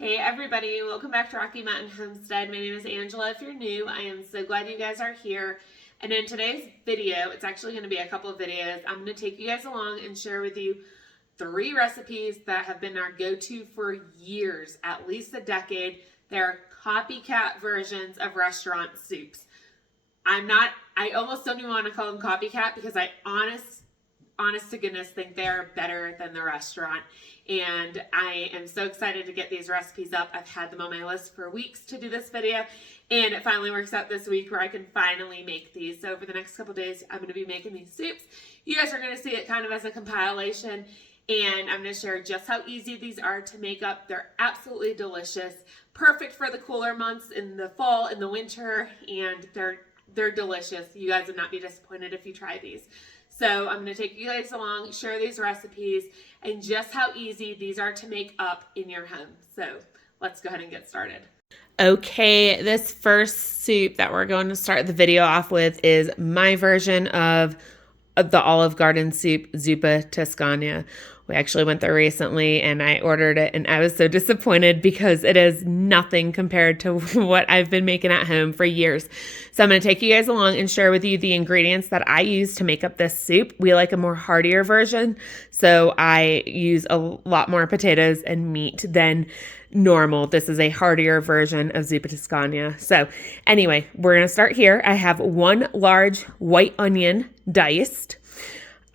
Hey everybody, welcome back to Rocky Mountain Homestead. My name is Angela. If you're new, I am so glad you guys are here. And in today's video, it's actually going to be a couple of videos. I'm going to take you guys along and share with you 3 recipes that have been our go-to for years, at least a decade. They're copycat versions of restaurant soups. I almost don't even want to call them copycat because I honest to goodness think they're better than the restaurant. And I am so excited to get these recipes up. I've had them on my list for weeks to do this video, and it finally works out this week where I can finally make these. So over the next couple days, I'm going to be making these soups. You guys are going to see it kind of as a compilation, and I'm going to share just how easy these are to make up. They're absolutely delicious, perfect for the cooler months in the fall, in the winter, and they're delicious. You guys would not be disappointed if you try these. So I'm going to take you guys along, share these recipes, and just how easy these are to make up in your home. So let's go ahead and get started. Okay, this first soup that we're going to start the video off with is my version of the Olive Garden soup, Zuppa Toscana. We actually went there recently and I ordered it and I was so disappointed because it is nothing compared to what I've been making at home for years. So I'm going to take you guys along and share with you the ingredients that I use to make up this soup. We like a more heartier version, so I use a lot more potatoes and meat than normal. This is a heartier version of Zuppa Toscana. So anyway, we're going to start here. I have 1 large white onion diced.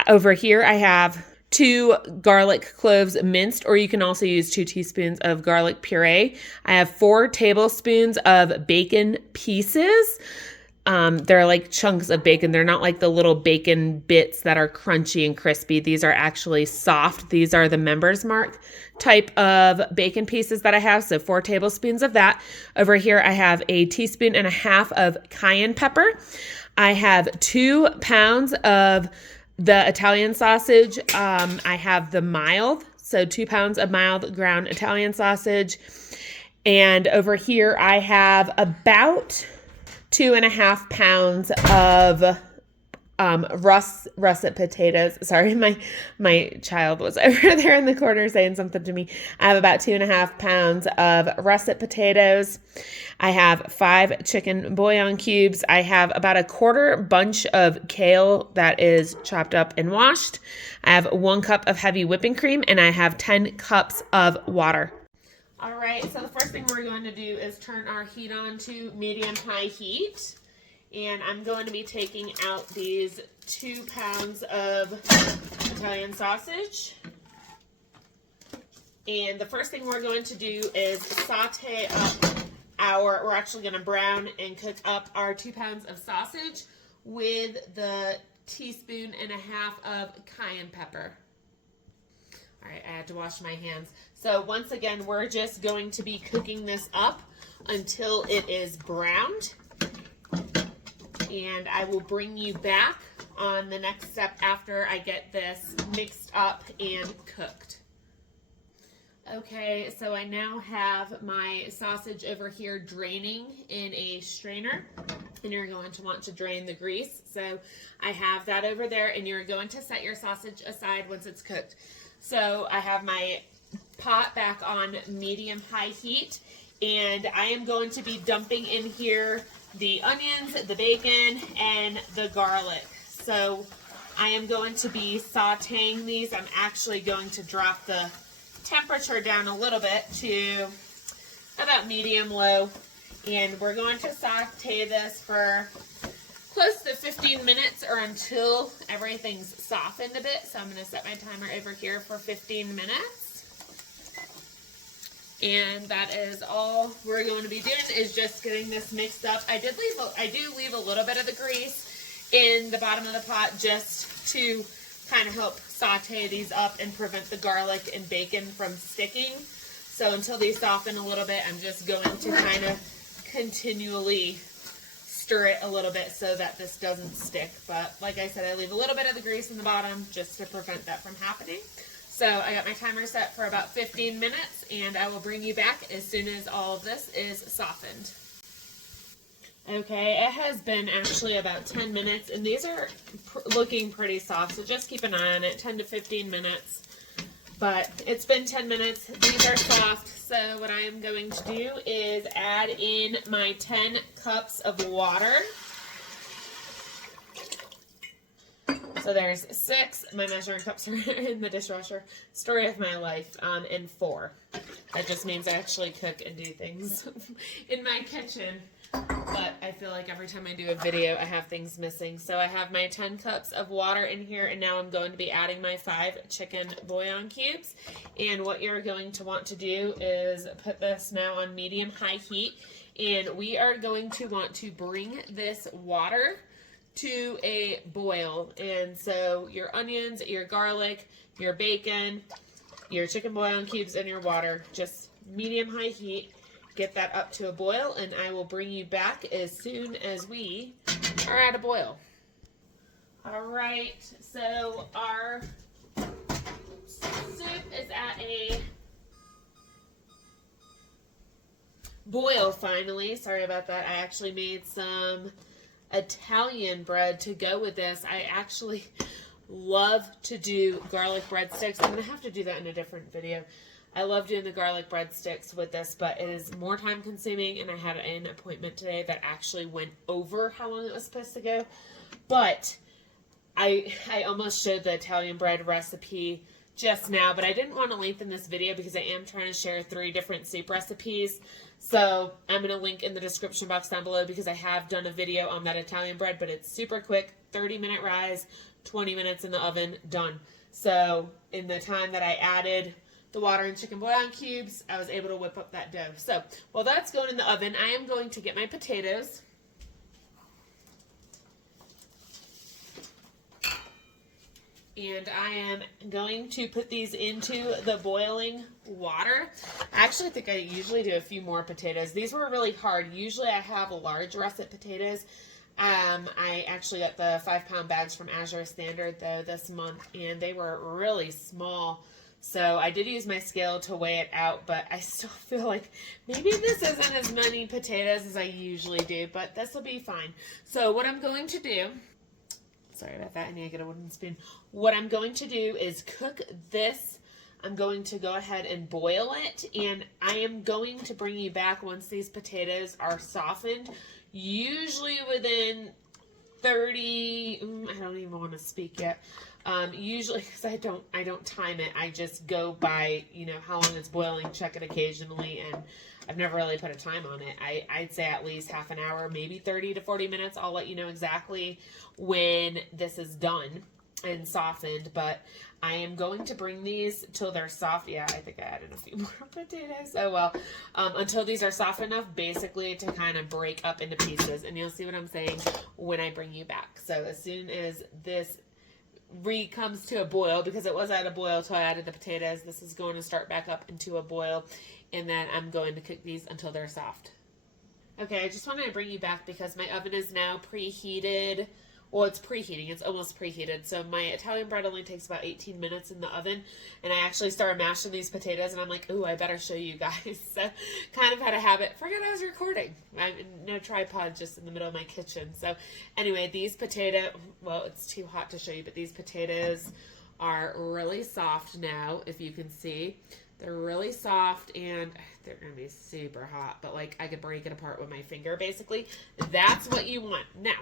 Over here I have 2 garlic cloves minced, or you can also use 2 teaspoons of garlic puree. I have 4 tablespoons of bacon pieces. They're like chunks of bacon. They're not like the little bacon bits that are crunchy and crispy. These are actually soft. These are the Members Mark type of bacon pieces that I have. So 4 tablespoons of that. Over here, I have a teaspoon and a half of cayenne pepper. I have 2 pounds of the Italian sausage. I have the mild, so 2 pounds of mild ground Italian sausage. And over here, I have about 2.5 pounds of russet potatoes. Sorry, my child was over there in the corner saying something to me. I have about 2.5 pounds of russet potatoes. I have 5 chicken bouillon cubes. I have about a 1/4 bunch of kale that is chopped up and washed. I have 1 cup of heavy whipping cream, and I have 10 cups of water. All right, so the first thing we're going to do is turn our heat on to medium-high heat. And I'm going to be taking out these 2 pounds of Italian sausage. And the first thing we're going to do is saute up we're actually going to brown and cook up our 2 pounds of sausage with the 1.5 teaspoons of cayenne pepper. All right, I had to wash my hands. So once again, we're just going to be cooking this up until it is browned. And I will bring you back on the next step after I get this mixed up and cooked. Okay, so I now have my sausage over here draining in a strainer, and you're going to want to drain the grease. So I have that over there, and you're going to set your sausage aside once it's cooked. So I have my pot back on medium-high heat, and I am going to be dumping in here the onions, the bacon, and the garlic. So I am going to be sauteing these. I'm actually going to drop the temperature down a little bit to about medium-low, and we're going to saute this for close to 15 minutes or until everything's softened a bit. So I'm going to set my timer over here for 15 minutes. And that is all we're going to be doing, is just getting this mixed up. I do leave a little bit of the grease in the bottom of the pot just to kind of help saute these up and prevent the garlic and bacon from sticking. So until these soften a little bit, I'm just going to kind of continually stir it a little bit so that this doesn't stick. But like I said, I leave a little bit of the grease in the bottom just to prevent that from happening. So I got my timer set for about 15 minutes, and I will bring you back as soon as all of this is softened. Okay, it has been actually about 10 minutes, and these are looking pretty soft, so just keep an eye on it, 10 to 15 minutes. but it's been 10 minutes. These are soft, so what I am going to do is add in my 10 cups of water. So there's 6. My measuring cups are in the dishwasher. Story of my life, and 4. That just means I actually cook and do things in my kitchen. But I feel like every time I do a video, I have things missing. So I have my 10 cups of water in here, and now I'm going to be adding my 5 chicken bouillon cubes. And what you're going to want to do is put this now on medium-high heat, and we are going to want to bring this water to a boil. And so your onions, your garlic, your bacon, your chicken bouillon cubes, and your water, just medium-high heat. Get that up to a boil, and I will bring you back as soon as we are at a boil. All right, so our soup is at a boil finally. Sorry about that. I actually made some Italian bread to go with this. I actually love to do garlic breadsticks. I'm going to have to do that in a different video. I love doing the garlic breadsticks with this, but it is more time consuming, and I had an appointment today that actually went over how long it was supposed to go. But I almost showed the Italian bread recipe just now, but I didn't want to lengthen this video because I am trying to share 3 different soup recipes. So I'm going to link in the description box down below because I have done a video on that Italian bread, but it's super quick, 30-minute rise, 20 minutes in the oven, done. So in the time that I added the water and chicken bouillon cubes, I was able to whip up that dough. So while that's going in the oven, I am going to get my potatoes. And I am going to put these into the boiling water. I actually think I usually do a few more potatoes. These were really hard. Usually I have large russet potatoes. I actually got the 5-pound bags from Azure Standard though this month, and they were really small. So I did use my scale to weigh it out, but I still feel like maybe this isn't as many potatoes as I usually do, but this will be fine. So what I'm going to do, sorry about that, I need to get a wooden spoon. What I'm going to do is cook this. I'm going to go ahead and boil it, and I am going to bring you back once these potatoes are softened, usually within 30, I don't even want to speak yet. Usually, because I don't time it. I just go by, you know, how long it's boiling, check it occasionally, and I've never really put a time on it. I'd say at least half an hour, maybe 30 to 40 minutes. I'll let you know exactly when this is done and softened, but I am going to bring these till they're soft. Yeah, I think I added a few more potatoes. Oh, well, until these are soft enough, basically, to kind of break up into pieces, and you'll see what I'm saying when I bring you back. So as soon as this comes to a boil, because it was at a boil till I added the potatoes, this is going to start back up into a boil, and then I'm going to cook these until they're soft. Okay, I just wanted to bring you back because my oven is now preheated. Well, it's preheating. It's almost preheated. So my Italian bread only takes about 18 minutes in the oven. And I actually started mashing these potatoes, and I'm like, ooh, I better show you guys. So kind of had a habit. Forgot I was recording. No tripod, just in the middle of my kitchen. So anyway, these well, it's too hot to show you, but these potatoes are really soft now, if you can see. They're really soft, and they're going to be super hot. But like, I could break it apart with my finger, basically. That's what you want. Now,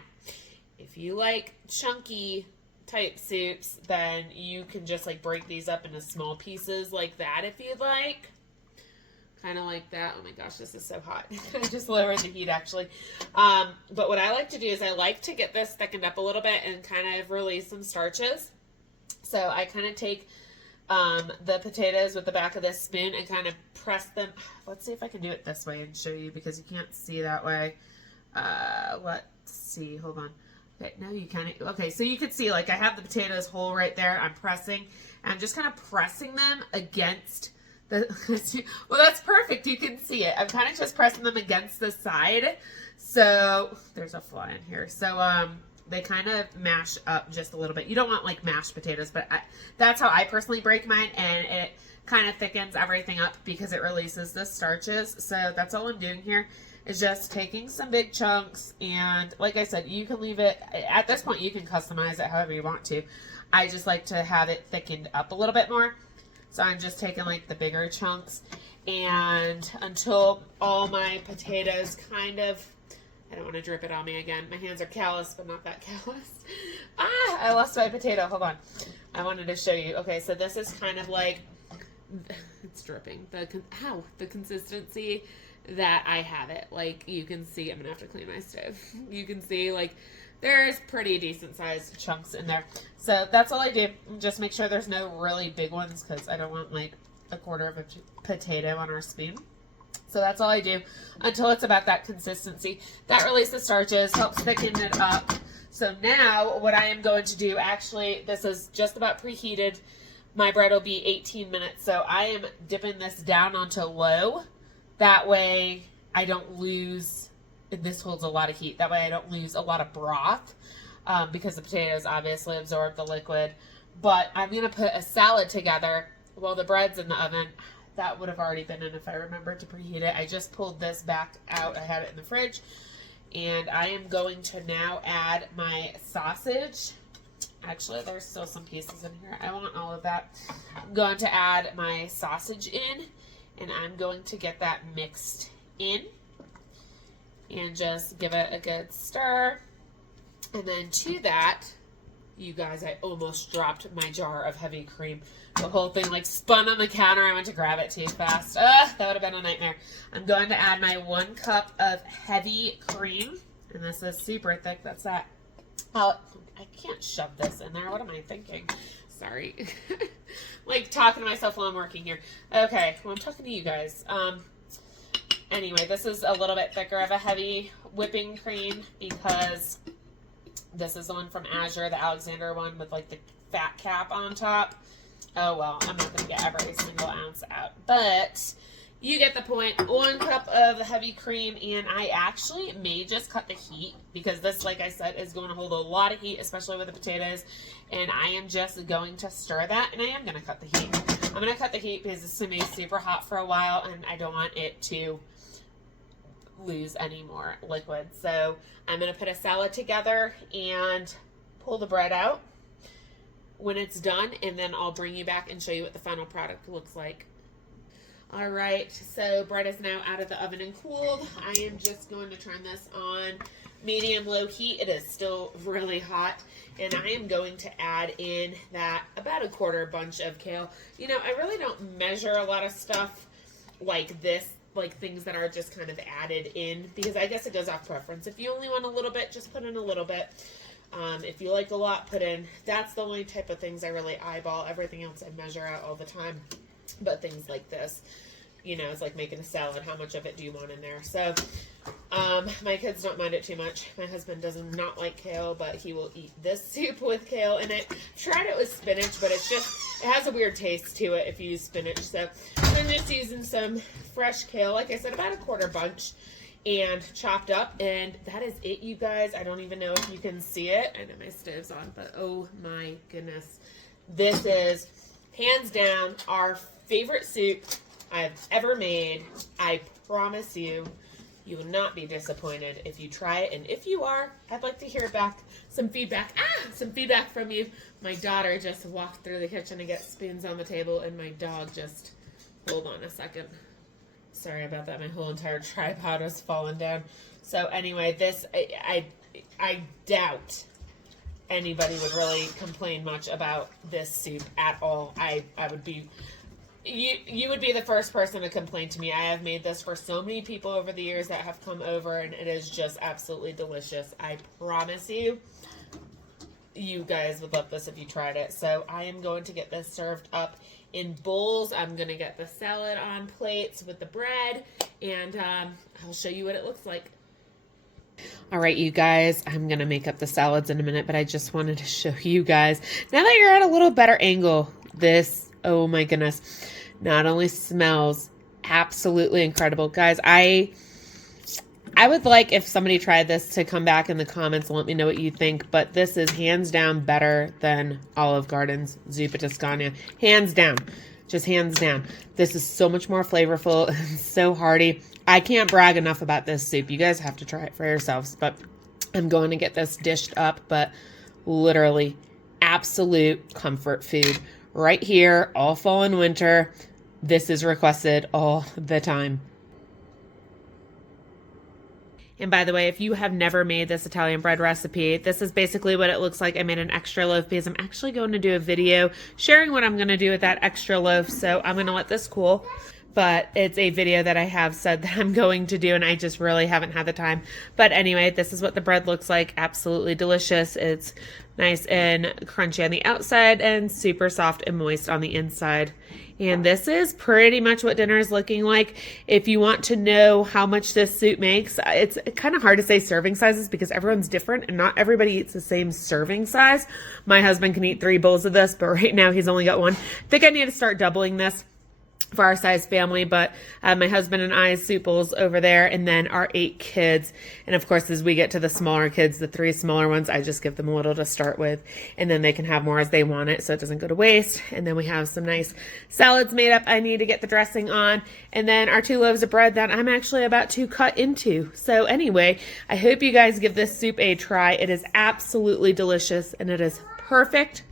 if you like chunky type soups, then you can just like break these up into small pieces like that if you'd like. Kind of like that. Oh my gosh, this is so hot. I just lowered the heat actually. But what I like to do is I like to get this thickened up a little bit and kind of release some starches. So I kind of take the potatoes with the back of this spoon and kind of press them. Let's see if I can do it this way and show you because you can't see that way. Let's see. Hold on. Okay, now you kind of, okay, so you can see, like, I have the potatoes whole right there. I'm pressing, and I'm just kind of pressing them against the, well, that's perfect. You can see it. I'm kind of just pressing them against the side. So, there's a fly in here. So, they kind of mash up just a little bit. You don't want, like, mashed potatoes, but that's how I personally break mine, and it kind of thickens everything up because it releases the starches. So, that's all I'm doing here. Is just taking some big chunks, and like I said, you can leave it, at this point you can customize it however you want to. I just like to have it thickened up a little bit more. So I'm just taking like the bigger chunks, and until all my potatoes kind of, I don't want to drip it on me again. My hands are callous, but not that callous. Ah, I lost my potato. Hold on. I wanted to show you. Okay, so this is kind of like, it's dripping. The consistency that I have it. Like, you can see, I'm going to have to clean my stove. You can see, like, there's pretty decent sized chunks in there. So that's all I do. Just make sure there's no really big ones, because I don't want like a quarter of a potato on our spoon. So that's all I do until it's about that consistency. That releases starches, helps thicken it up. So now what I am going to do, actually, this is just about preheated. My bread will be 18 minutes. So I am dipping this down onto low. That way I don't lose, this holds a lot of heat. That way I don't lose a lot of broth, because the potatoes obviously absorb the liquid. But I'm going to put a salad together while the bread's in the oven. That would have already been in if I remembered to preheat it. I just pulled this back out. I had it in the fridge. And I am going to now add my sausage. Actually, there's still some pieces in here. I want all of that. I'm going to add my sausage in, and I'm going to get that mixed in and just give it a good stir. And then to that, you guys, I almost dropped my jar of heavy cream. The whole thing like spun on the counter. I went to grab it too fast. That would have been a nightmare. I'm going to add my 1 cup of heavy cream. And this is super thick. That's that. I can't shove this in there. What am I thinking? Sorry. Like talking to myself while I'm working here. Okay. Well, I'm talking to you guys. Anyway, this is a little bit thicker of a heavy whipping cream, because this is the one from Azure, the Alexander one with like the fat cap on top. Oh, well, I'm not going to get every single ounce out, but you get the point. 1 cup of heavy cream, and I actually may just cut the heat, because this, like I said, is going to hold a lot of heat, especially with the potatoes, and I am just going to stir that, and I am going to cut the heat. I'm going to cut the heat because it's going to be super hot for a while, and I don't want it to lose any more liquid. So I'm going to put a salad together and pull the bread out when it's done, and then I'll bring you back and show you what the final product looks like. All right, so bread is now out of the oven and cooled. I am just going to turn this on medium-low heat. It is still really hot, and I am going to add in that about a quarter bunch of kale. You know, I really don't measure a lot of stuff like this, like things that are just kind of added in, because I guess it goes off preference. If you only want a little bit, just put in a little bit. If you like a lot, put in. That's the only type of things I really eyeball. Everything else I measure out all the time. But things like this, you know, it's like making a salad. How much of it do you want in there? So, my kids don't mind it too much. My husband does not like kale, but he will eat this soup with kale in it. Tried it with spinach, but it's just, it has a weird taste to it if you use spinach. So, I'm just using some fresh kale. Like I said, about a quarter bunch, and chopped up, and that is it, you guys. I don't even know if you can see it. I know my stove's on, but oh my goodness. This is, hands down, our favorite soup I've ever made. I promise you, you will not be disappointed if you try it, and if you are, I'd like to hear back some feedback. Some feedback from you. My daughter just walked through the kitchen to get spoons on the table, and my dog just, hold on a second. Sorry about that. My whole entire tripod was falling down. So anyway, this, I doubt anybody would really complain much about this soup at all. I would be, you would be the first person to complain to me. I have made this for so many people over the years that have come over, and it is just absolutely delicious. I promise you, you guys would love this if you tried it. So I am going to get this served up in bowls. I'm going to get the salad on plates with the bread, and I'll show you what it looks like. All right, you guys, I'm going to make up the salads in a minute, but I just wanted to show you guys, now that you're at a little better angle, this, oh my goodness, not only smells absolutely incredible. Guys, I would like if somebody tried this to come back in the comments and let me know what you think, but this is hands down better than Olive Garden's Zuppa Toscana. Hands down. Just hands down. This is so much more flavorful and so hearty. I can't brag enough about this soup. You guys have to try it for yourselves, but I'm going to get this dished up, but literally absolute comfort food right here, all fall and winter. This is requested all the time. And by the way, if you have never made this Italian bread recipe, this is basically what it looks like. I made an extra loaf because I'm actually going to do a video sharing what I'm going to do with that extra loaf. So I'm going to let this cool. But it's a video that I have said that I'm going to do, and I just really haven't had the time. But anyway, this is what the bread looks like. Absolutely delicious. It's nice and crunchy on the outside and super soft and moist on the inside. And this is pretty much what dinner is looking like. If you want to know how much this soup makes, it's kind of hard to say serving sizes because everyone's different and not everybody eats the same serving size. My husband can eat 3 bowls of this, but right now he's only got 1. I think I need to start doubling this for our size family, but my husband and I's soup bowls over there, and then our 8 kids. And of course, as we get to the smaller kids, the 3 smaller ones, I just give them a little to start with, and then they can have more as they want it so it doesn't go to waste. And then we have some nice salads made up. I need to get the dressing on, and then our 2 loaves of bread that I'm actually about to cut into. So anyway, I hope you guys give this soup a try. It is absolutely delicious, and it is perfect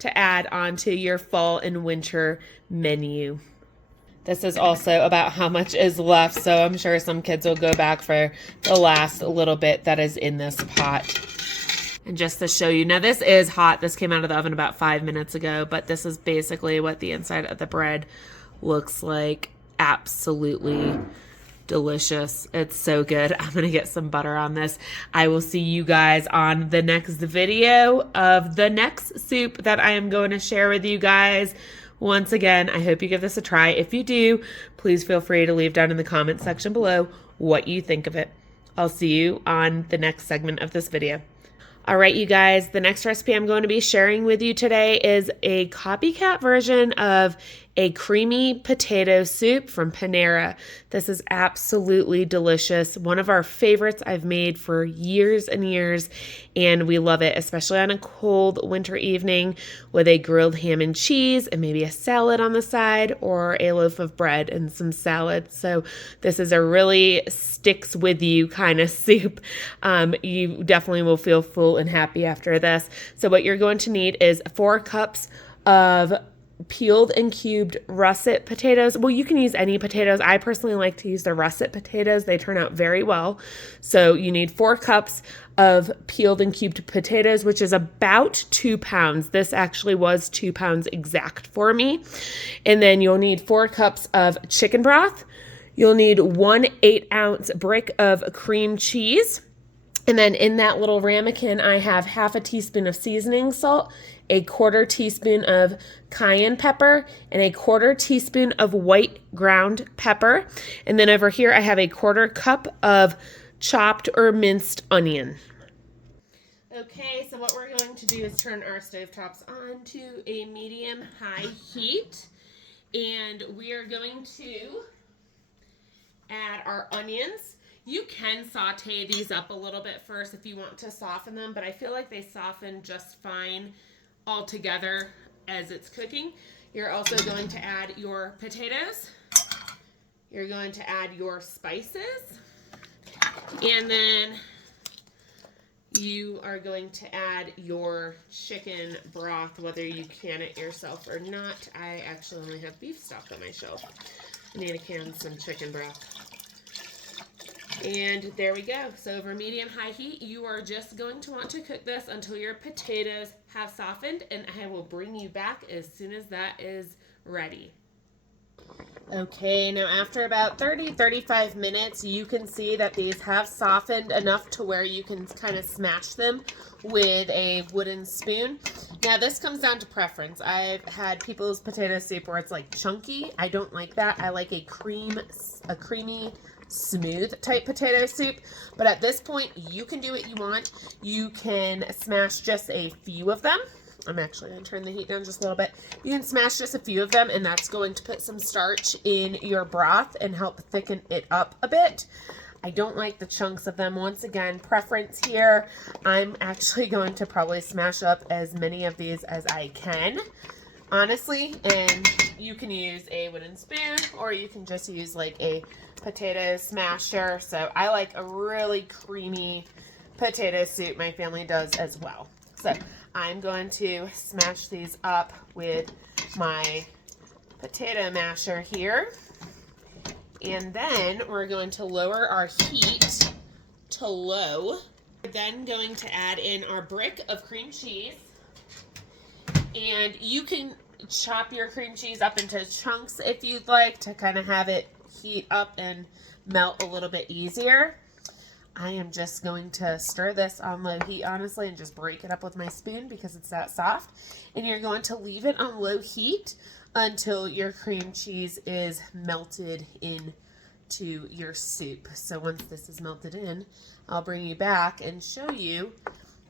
to add onto your fall and winter menu. This is also about how much is left, so I'm sure some kids will go back for the last little bit that is in this pot. And just to show you, now this is hot. This came out of the oven about 5 minutes ago, but this is basically what the inside of the bread looks like. Absolutely delicious. It's so good. I'm going to get some butter on this. I will see you guys on the next video of the next soup that I am going to share with you guys. Once again, I hope you give this a try. If you do, please feel free to leave down in the comment section below what you think of it. I'll see you on the next segment of this video. All right, you guys, the next recipe I'm going to be sharing with you today is a copycat version of a creamy potato soup from Panera. This is absolutely delicious. One of our favorites I've made for years and years, and we love it, especially on a cold winter evening with a grilled ham and cheese and maybe a salad on the side or a loaf of bread and some salad. So this is a really sticks with you kind of soup. You definitely will feel full and happy after this. So what you're going to need is 4 cups of peeled and cubed russet potatoes. Well, you can use any potatoes. I personally like to use the russet potatoes. They turn out very well. So you need 4 cups of peeled and cubed potatoes, which is about 2 pounds. This actually was 2 pounds exact for me. And then you'll need 4 cups of chicken broth. You'll need 1 8-ounce brick of cream cheese. And then in that little ramekin, I have half a teaspoon of seasoning salt, a 1/4 teaspoon of cayenne pepper, and a 1/4 teaspoon of white ground pepper. And then over here, I have a 1/4 cup of chopped or minced onion. Okay, so what we're going to do is turn our stovetops on to a medium-high heat. And we are going to add our onions. You can saute these up a little bit first if you want to soften them, but I feel like they soften just fine all together as it's cooking. You're also going to add your potatoes. You're going to add your spices. And then you are going to add your chicken broth, whether you can it yourself or not. I actually only have beef stock on my shelf. I need to can some chicken broth. And there we go. So over medium-high heat, you are just going to want to cook this until your potatoes have softened, and I will bring you back as soon as that is ready. Okay, now after about 30-35 minutes, you can see that these have softened enough to where you can kind of smash them with a wooden spoon. Now this comes down to preference. I've had people's potato soup where it's like chunky. I don't like that. I like a creamy, smooth type potato soup, but at this point you can do what you want. You can smash just a few of them. I'm actually going to turn the heat down just a little bit. You can smash just a few of them, and that's going to put some starch in your broth and help thicken it up a bit. I don't like the chunks of them. Once again, preference here. I'm actually going to probably smash up as many of these as I can, honestly, and you can use a wooden spoon or you can just use like a potato smasher. So I like a really creamy potato soup. My family does as well. So I'm going to smash these up with my potato masher here. And then we're going to lower our heat to low. We're then going to add in our brick of cream cheese. And you can chop your cream cheese up into chunks if you'd like to kind of have it heat up and melt a little bit easier. I am just going to stir this on low heat, honestly, and just break it up with my spoon because it's that soft. And you're going to leave it on low heat until your cream cheese is melted into your soup. So once this is melted in, I'll bring you back and show you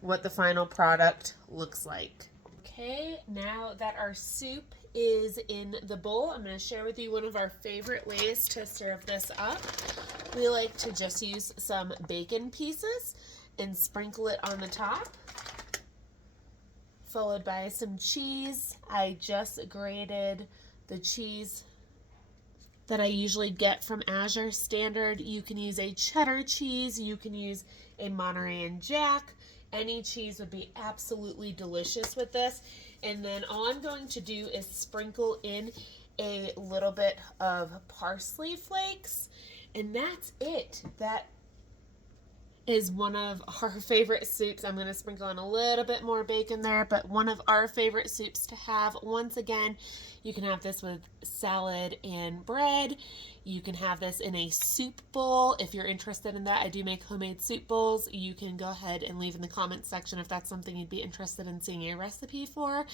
what the final product looks like. Okay, now that our soup is in the bowl, I'm going to share with you one of our favorite ways to serve this up. We like to just use some bacon pieces and sprinkle it on the top, followed by some cheese. I just grated the cheese that I usually get from Azure Standard. You can use a cheddar cheese, you can use a Monterey and Jack. Any cheese would be absolutely delicious with this. And then all I'm going to do is sprinkle in a little bit of parsley flakes, and that's it. That is one of our favorite soups. I'm going to sprinkle in a little bit more bacon there, but one of our favorite soups to have. Once again, you can have this with salad and bread. You can have this in a soup bowl. If you're interested in that, I do make homemade soup bowls. You can go ahead and leave in the comments section if that's something you'd be interested in seeing a recipe for.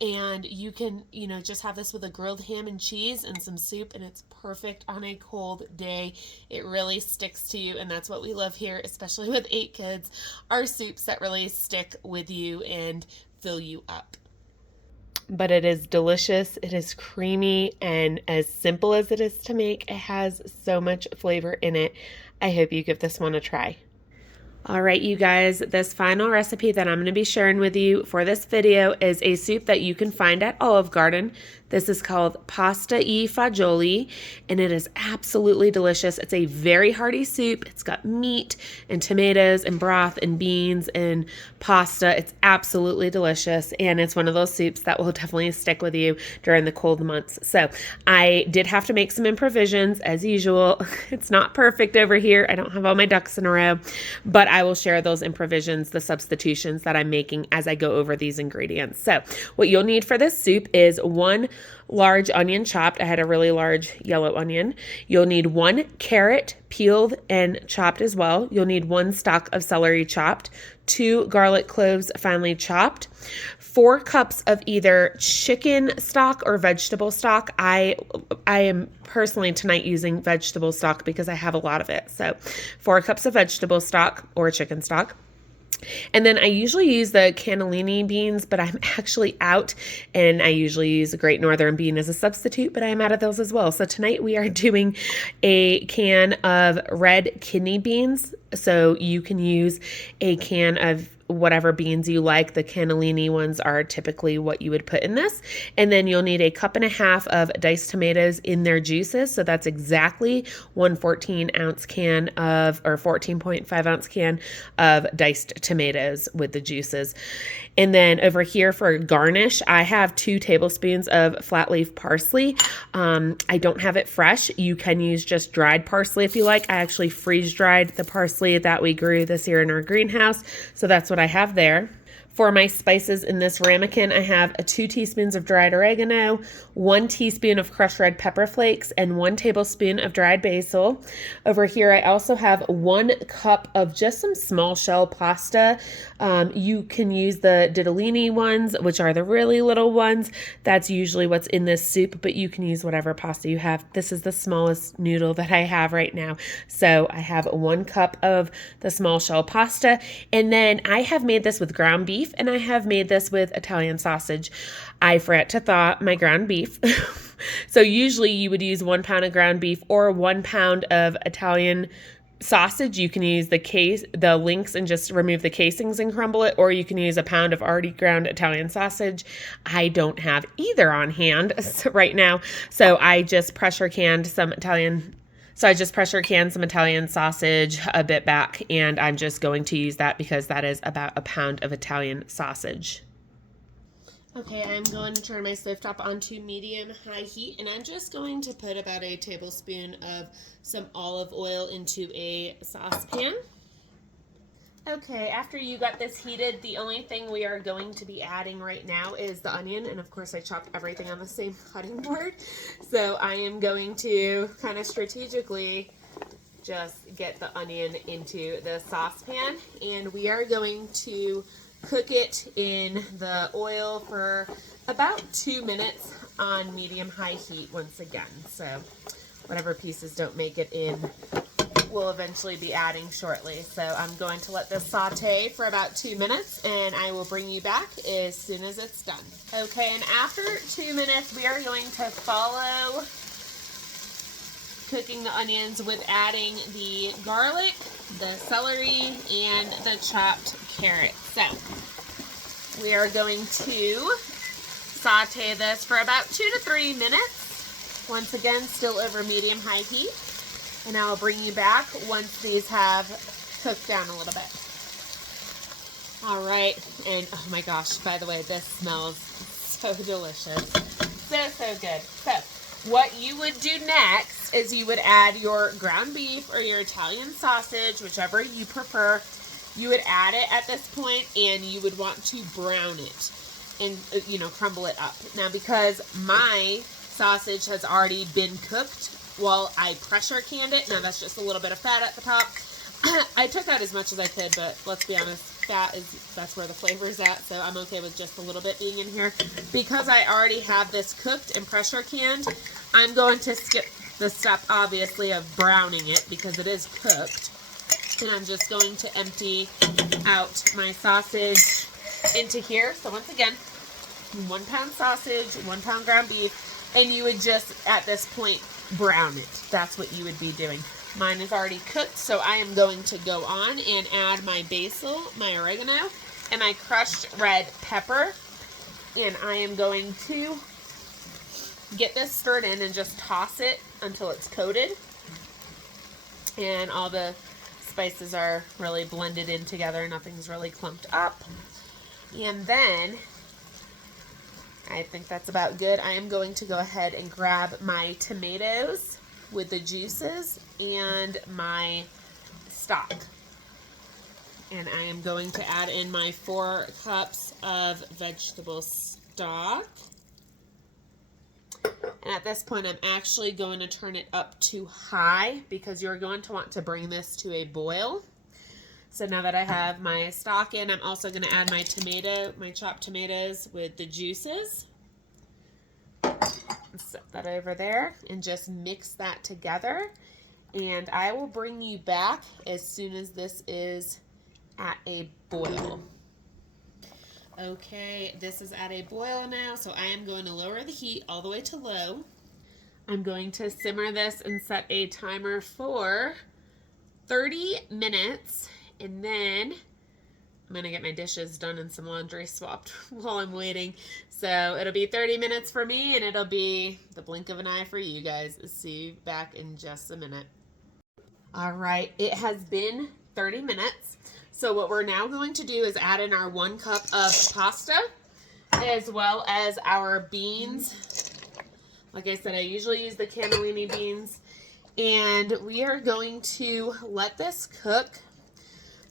And you can, just have this with a grilled ham and cheese and some soup, and it's perfect on a cold day. It really sticks to you, and that's what we love here, especially with 8 kids. Our soups that really stick with you and fill you up. But it is delicious, it is creamy, and as simple as it is to make, it has so much flavor in it. I hope you give this one a try. All right, you guys, this final recipe that I'm going to be sharing with you for this video is a soup that you can find at Olive Garden. This is called Pasta e Fagioli, and it is absolutely delicious. It's a very hearty soup. It's got meat and tomatoes and broth and beans and pasta. It's absolutely delicious, and it's one of those soups that will definitely stick with you during the cold months. So I did have to make some improvisations as usual. It's not perfect over here. I don't have all my ducks in a row, but I will share those improvisations, the substitutions that I'm making as I go over these ingredients. So what you'll need for this soup is 1 large onion chopped. I had a really large yellow onion. You'll need 1 carrot peeled and chopped as well. You'll need 1 stalk of celery chopped, 2 garlic cloves finely chopped, 4 cups of either chicken stock or vegetable stock. I am personally tonight using vegetable stock because I have a lot of it. So 4 cups of vegetable stock or chicken stock. And then I usually use the cannellini beans, but I'm actually out, and I usually use a Great Northern bean as a substitute, but I am out of those as well. So tonight we are doing a can of red kidney beans. So you can use a can of whatever beans you like. The cannellini ones are typically what you would put in this. And then you'll need a 1.5 cups of diced tomatoes in their juices. So that's exactly 1 14-ounce can of, or 14.5-ounce can of diced tomatoes with the juices. And then over here for garnish, I have 2 tablespoons of flat leaf parsley. I don't have it fresh. You can use just dried parsley if you like. I actually freeze dried the parsley that we grew this year in our greenhouse. So that's what I have there. For my spices in this ramekin, I have 2 teaspoons of dried oregano, 1 teaspoon of crushed red pepper flakes, and 1 tablespoon of dried basil. Over here, I also have 1 cup of just some small shell pasta. You can use the ditalini ones, which are the really little ones. That's usually what's in this soup, but you can use whatever pasta you have. This is the smallest noodle that I have right now. So I have 1 cup of the small shell pasta, and then I have made this with ground beef, and I have made this with Italian sausage. I forgot to thaw my ground beef. So usually you would use 1 pound of ground beef or 1 pound of Italian sausage. You can use the links and just remove the casings and crumble it, or you can use a pound of already ground Italian sausage. I don't have either on hand right now, so I just pressure canned some Italian sausage a bit back, and I'm just going to use that because that is about a pound of Italian sausage. Okay, I'm going to turn my stovetop onto medium-high heat, and I'm just going to put about a tablespoon of some olive oil into a saucepan. Okay, after you got this heated, the only thing we are going to be adding right now is the onion, and of course I chopped everything on the same cutting board, so I am going to kind of strategically just get the onion into the saucepan, and we are going to cook it in the oil for about 2 minutes on medium-high heat once again. So whatever pieces don't make it in, we'll eventually be adding shortly. So I'm going to let this saute for about 2 minutes, and I will bring you back as soon as it's done. Okay, and after 2 minutes, we are going to follow cooking the onions with adding the garlic, the celery, and the chopped carrot. So we are going to saute this for about 2 to 3 minutes. Once again, still over medium-high heat. And I will bring you back once these have cooked down a little bit. All right, and oh my gosh, by the way, this smells so delicious. So good. So what you would do next is you would add your ground beef or your Italian sausage, whichever you prefer. You would add it at this point, and you would want to brown it and, you know, crumble it up. Now, because my sausage has already been cooked while I pressure canned it, now that's just a little bit of fat at the top. I took out as much as I could, but let's be honest, that's where the flavor is at, so I'm okay with just a little bit being in here. Because I already have this cooked and pressure canned, I'm going to skip the step, obviously, of browning it because it is cooked. And I'm just going to empty out my sausage into here. So once again, 1 pound sausage, 1 pound ground beef, and you would just, at this point, brown it. That's what you would be doing. Mine is already cooked, so I am going to go on and add my basil, my oregano, and my crushed red pepper. And I am going to get this stirred in and just toss it until it's coated. And all the spices are really blended in together. Nothing's really clumped up. And then, I think that's about good. I am going to go ahead and grab my tomatoes with the juices and my stock. And I am going to add in my 4 cups of vegetable stock. And at this point, I'm actually going to turn it up to high because you're going to want to bring this to a boil. So now that I have my stock in, I'm also going to add my chopped tomatoes with the juices. Set that over there and just mix that together. And I will bring you back as soon as this is at a boil. Okay, this is at a boil now, so I am going to lower the heat all the way to low. I'm going to simmer this and set a timer for 30 minutes, and then I'm going to get my dishes done and some laundry swapped while I'm waiting. So it'll be 30 minutes for me, and it'll be the blink of an eye for you guys. See you back in just a minute. All right, it has been 30 minutes. So what we're now going to do is add in our 1 cup of pasta, as well as our beans. Like I said, I usually use the cannellini beans. And we are going to let this cook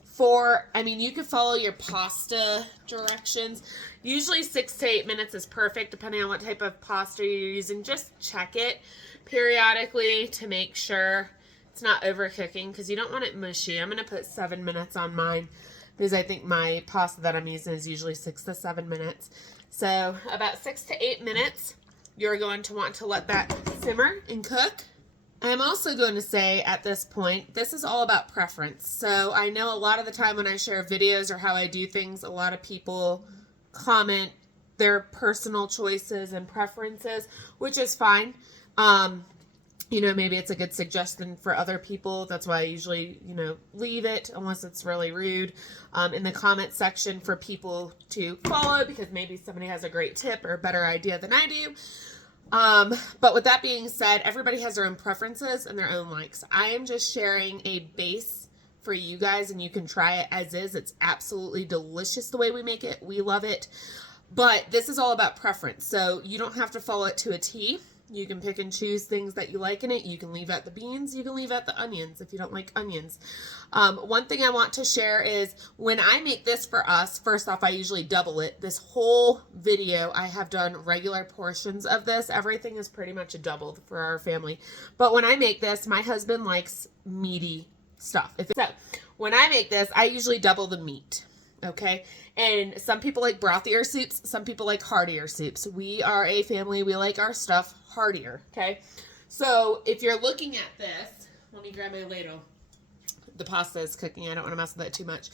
for, I mean, you could follow your pasta directions. Usually 6 to 8 minutes is perfect, depending on what type of pasta you're using. Just check it periodically to make sure it's not overcooking, because you don't want it mushy. I'm going to put 7 minutes on mine because I think my pasta that I'm using is usually 6 to 7 minutes. So about 6 to 8 minutes, you're going to want to let that simmer and cook. I'm also going to say at this point, this is all about preference. So I know a lot of the time when I share videos or how I do things, a lot of people comment their personal choices and preferences, which is fine. You know, maybe it's a good suggestion for other people. That's why I usually, you know, leave it unless it's really rude in the comment section for people to follow, because maybe somebody has a great tip or a better idea than I do. But with that being said, everybody has their own preferences and their own likes. I am just sharing a base for you guys, and you can try it as is. It's absolutely delicious the way we make it. We love it. But this is all about preference. So you don't have to follow it to a T. You can pick and choose things that you like in it. You can leave out the beans. You can leave out the onions if you don't like onions. One thing I want to share is when I make this for us, first off, I usually double it. This whole video, I have done regular portions of this. Everything is pretty much doubled for our family. But when I make this, my husband likes meaty stuff. So when I make this, I usually double the meat. Okay. And some people like brothier soups. Some people like heartier soups. We are a family. We like our stuff heartier. Okay. So if you're looking at this, let me grab my ladle. The pasta is cooking. I don't want to mess with it too much.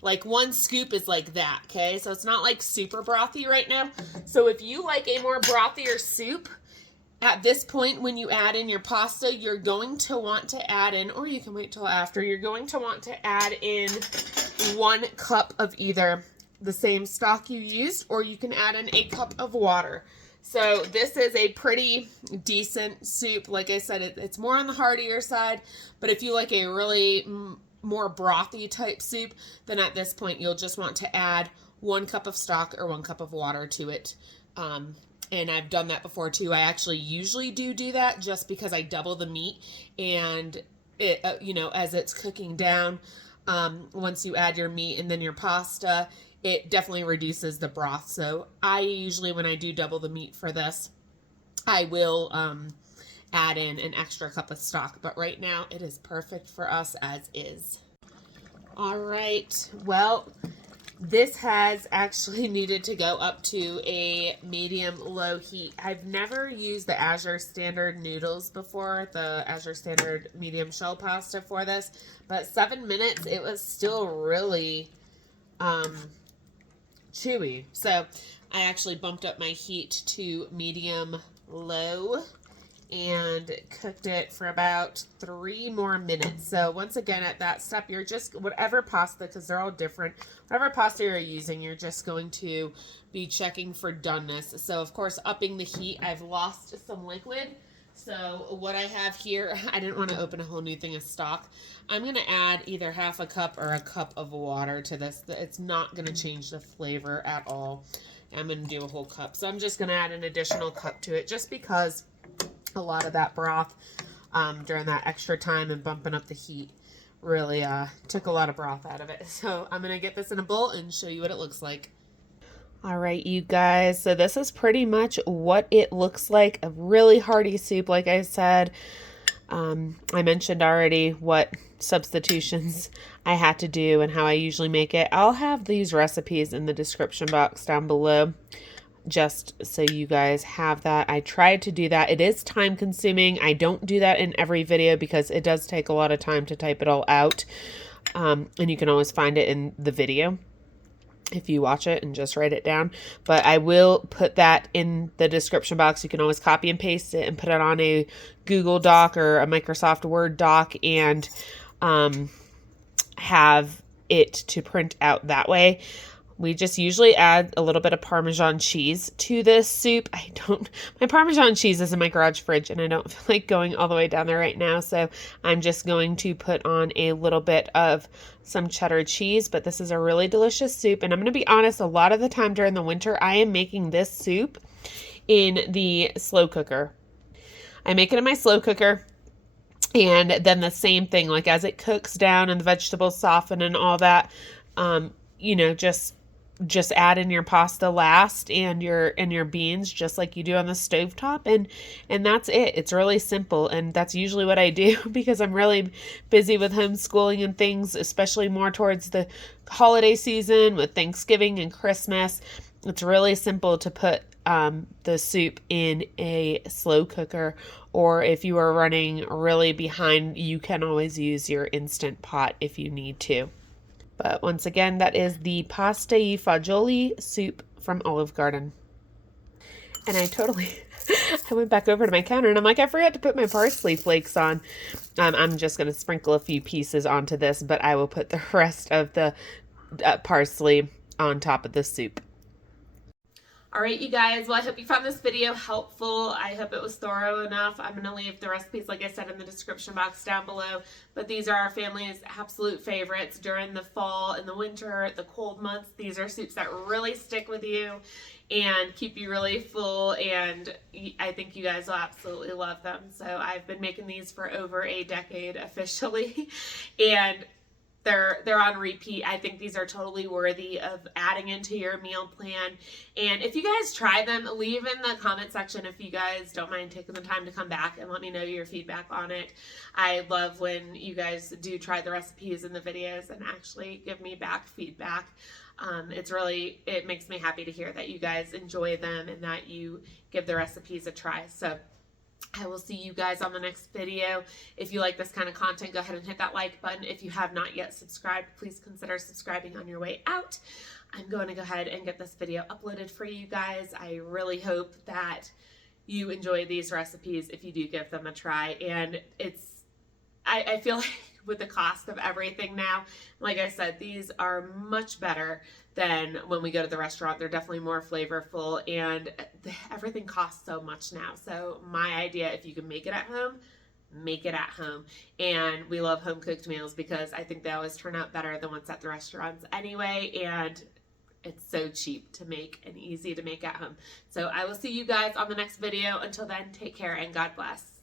Like 1 scoop is like that. Okay. So it's not like super brothy right now. So if you like a more brothier soup, at this point, when you add in your pasta, you're going to want to add in, or you can wait till after, you're going to want to add in 1 cup of either the same stock you used, or you can add in a cup of water. So this is a pretty decent soup. Like I said, it's more on the heartier side, but if you like a really more brothy type soup, then at this point, you'll just want to add 1 cup of stock or 1 cup of water to it. And I've done that before too. I actually usually do that just because I double the meat, and it, you know, as it's cooking down, once you add your meat and then your pasta, it definitely reduces the broth. So I usually, when I do double the meat for this, I will add in an extra cup of stock. But right now it is perfect for us as is. All right. Well, this has actually needed to go up to a medium-low heat. I've never used the Azure Standard noodles before, the Azure Standard medium shell pasta for this, but 7 minutes, it was still really chewy. So I actually bumped up my heat to medium-low and cooked it for about 3 more minutes. So once again, at that step, you're just, whatever pasta, because they're all different, whatever pasta you're using, you're just going to be checking for doneness. So of course, upping the heat, I've lost some liquid. So what I have here, I didn't want to open a whole new thing of stock. I'm going to add either half a cup or a cup of water to this. It's not going to change the flavor at all. I'm going to do a whole cup. So I'm just going to add an additional cup to it just because a lot of that broth during that extra time and bumping up the heat really took a lot of broth out of it. So I'm going to get this in a bowl and show you what it looks like. All right, you guys, so this is pretty much what it looks like. A really hearty soup, like I said. I mentioned already what substitutions I had to do and how I usually make it. I'll have these recipes in the description box down below, just so you guys have that. I tried to do that. It is time consuming. I don't do that in every video because it does take a lot of time to type it all out. And you can always find it in the video if you watch it and just write it down. But I will put that in the description box. You can always copy and paste it and put it on a Google Doc or a Microsoft Word doc and have it to print out that way. We just usually add a little bit of Parmesan cheese to this soup. My Parmesan cheese is in my garage fridge and I don't feel like going all the way down there right now. So I'm just going to put on a little bit of some cheddar cheese, but this is a really delicious soup. And I'm going to be honest, a lot of the time during the winter, I am making this soup in the slow cooker. I make it in my slow cooker. And then the same thing, like as it cooks down and the vegetables soften and all that, you know, just add in your pasta last and your beans just like you do on the stovetop, and that's it. It's really simple, and that's usually what I do because I'm really busy with homeschooling and things, especially more towards the holiday season with Thanksgiving and Christmas. It's really simple to put the soup in a slow cooker, or if you are running really behind, you can always use your Instant Pot if you need to. But once again, that is the pasta e fagioli soup from Olive Garden. And I went back over to my counter and I'm like, I forgot to put my parsley flakes on. I'm just going to sprinkle a few pieces onto this, but I will put the rest of the parsley on top of the soup. All right, you guys, well, I hope you found this video helpful. I hope it was thorough enough. I'm going to leave the recipes, like I said, in the description box down below. But these are our family's absolute favorites during the fall and the winter, the cold months. These are soups that really stick with you and keep you really full, and I think you guys will absolutely love them. So I've been making these for over a decade officially, and they're on repeat. I think these are totally worthy of adding into your meal plan. And if you guys try them, leave in the comment section if you guys don't mind taking the time to come back and let me know your feedback on it. I love when you guys do try the recipes and the videos and actually give me back feedback. It makes me happy to hear that you guys enjoy them and that you give the recipes a try. So I will see you guys on the next video. If you like this kind of content, go ahead and hit that like button. If you have not yet subscribed, please consider subscribing on your way out. I'm going to go ahead and get this video uploaded for you guys. I really hope that you enjoy these recipes if you do give them a try. And I feel like with the cost of everything now, like I said, these are much better than when we go to the restaurant. They're definitely more flavorful, and everything costs so much now. So my idea, if you can make it at home, make it at home. And we love home cooked meals because I think they always turn out better than what's at the restaurants anyway, and it's so cheap to make and easy to make at home. So I will see you guys on the next video. Until then, take care and God bless.